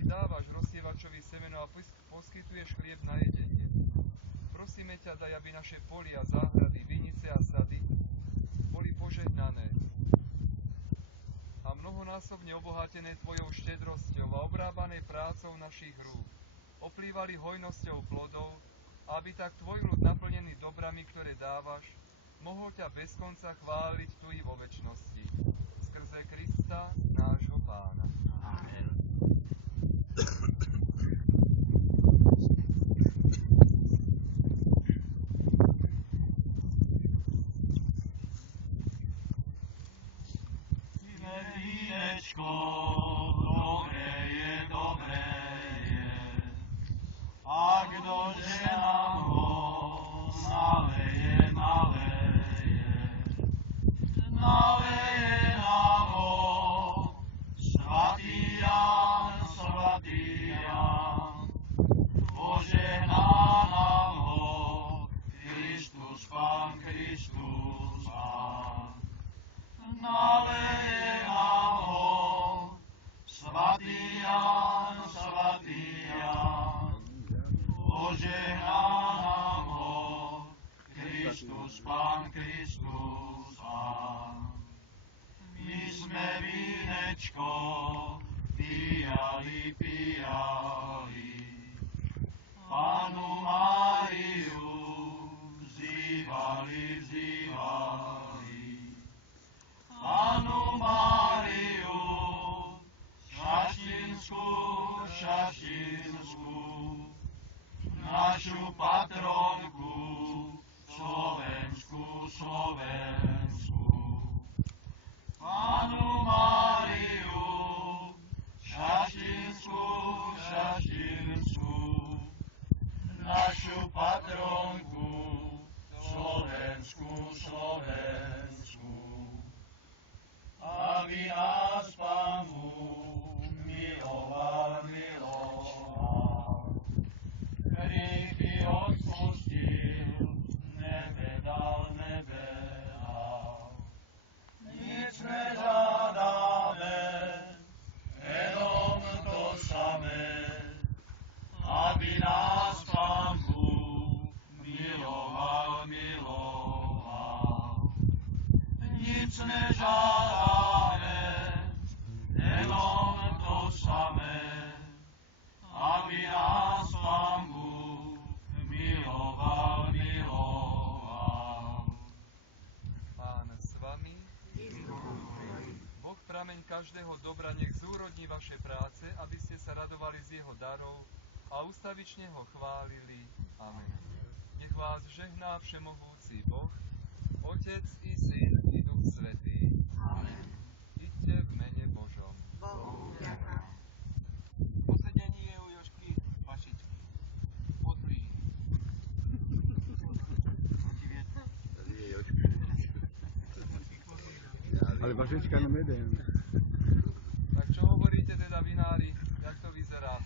Ty dávaš rozsievačovi semeno a poskytuješ chlieb na jedenie. Prosíme ťa, daj, aby naše polia, záhrady, vinice a sady boli požehnané a mnohonásobne obohatené Tvojou štedrosťou a obrábané prácou našich rúk. Oplývali hojnosťou plodov, aby tak Tvoj ľud naplnený dobrami, ktoré dávaš, mohol ťa bez konca chváliť tu i vo večnosti. Skrze Krista, nášho Pána. Amen. Vínečko, dobré je, a kdože nám ho naleje nám ho, svatý Ján, požehná nám ho, Kristus Pán, naleje nám ho, svatý Ján, požehná nám ho, Kristus Pán. My sme vínečko pijali, Pannu Máriu vzývali, Pannu Máriu šaštinskú, našu patronku Slovensku. Pannu Máriu šaštinskú, našu patronku Slovensku. Aby nás Pán Bůh miloval, hriechy odpustil, nebe dal. Nic nežádáme, jenom to samé, aby nás Pán Bůh miloval. Nic nežádáme, jenom to samé, aby nás Pán Bůh miloval. Pán s vami, Boh prameň každého dobra, nech zúrodní vaše práce, aby ste sa radovali z jeho darov a ustavične ho chválili. Amen. Nech vás žehná všemohúci Boh, Otec i Syn i Duch Svätý. Amen. Iďte v mene Božom. Bohu vďaka. Posedení je u Jožky Vašičky. Odlí. Tady je Jožka. Ale Vašečka nám jede. Tak čo hovoríte teda, vinári, jak to vyzerá?